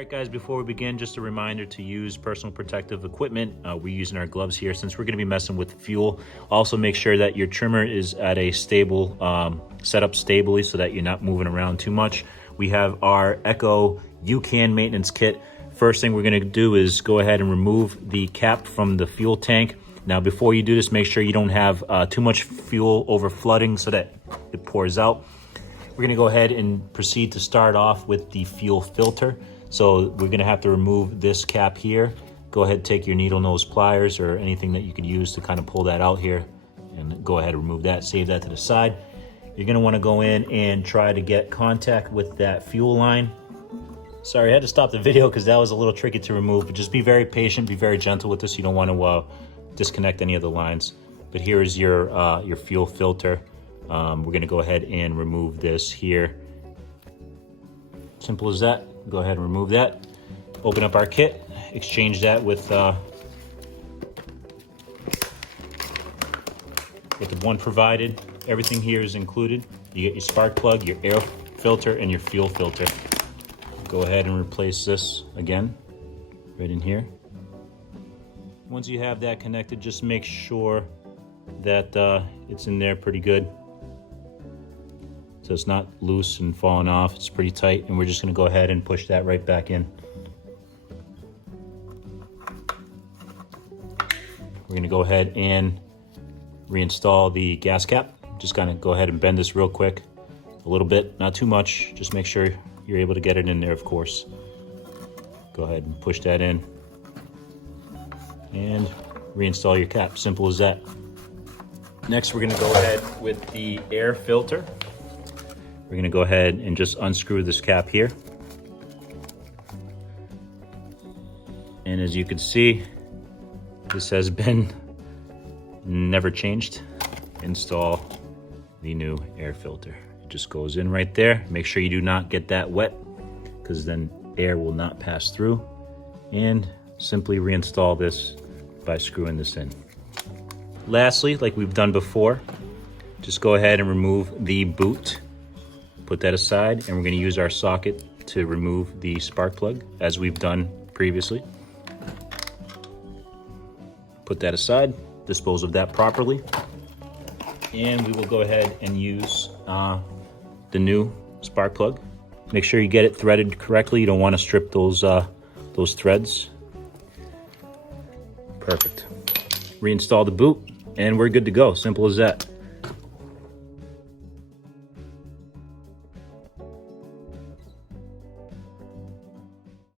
All right, guys, before we begin, just a reminder to use personal protective equipment. We're using our gloves here since we're going to be messing with fuel. Also, make sure that your trimmer is at a stable, set up stably so that you're not moving around too much. We have our Echo UCAN maintenance kit. First thing we're going to do is go ahead and remove the cap from the fuel tank. Now, before you do this, make sure you don't have too much fuel over flooding so that it pours out. We're going to go ahead and proceed to start off with the fuel filter. So we're going to have to remove this cap here. Go ahead and take your needle nose pliers or anything that you could use to kind of pull that out here, and go ahead and remove that, save that to the side. You're going to want to go in and try to get contact with that fuel line. Sorry, I had to stop the video because that was a little tricky to remove, but just be very patient, be very gentle with this. You don't want to disconnect any of the lines. But here is your fuel filter. We're going to go ahead and remove this here. Simple as that. Go ahead and remove that. Open up our kit, exchange that with the one provided. Everything here is included. You get your spark plug, your air filter, and your fuel filter. Go ahead and replace this again, right in here. Once you have that connected, just make sure that it's in there pretty good. So it's not loose and falling off, it's pretty tight, and we're just gonna go ahead and push that right back in. We're gonna go ahead and reinstall the gas cap. Just gonna go ahead and bend this real quick, a little bit, not too much, just make sure you're able to get it in there, of course. Go ahead and push that in and reinstall your cap, simple as that. Next, we're gonna go ahead with the air filter. We're gonna go ahead and just unscrew this cap here. And as you can see, this has been never changed. Install the new air filter. It just goes in right there. Make sure you do not get that wet, because then air will not pass through. And simply reinstall this by screwing this in. Lastly, like we've done before, just go ahead and remove the boot. Put that aside, and we're going to use our socket to remove the spark plug as we've done previously. Put that aside, dispose of that properly, and we will go ahead and use the new spark plug. Make sure you get it threaded correctly. You don't want to strip those threads. Perfect. Reinstall the boot, and we're good to go. Simple as that.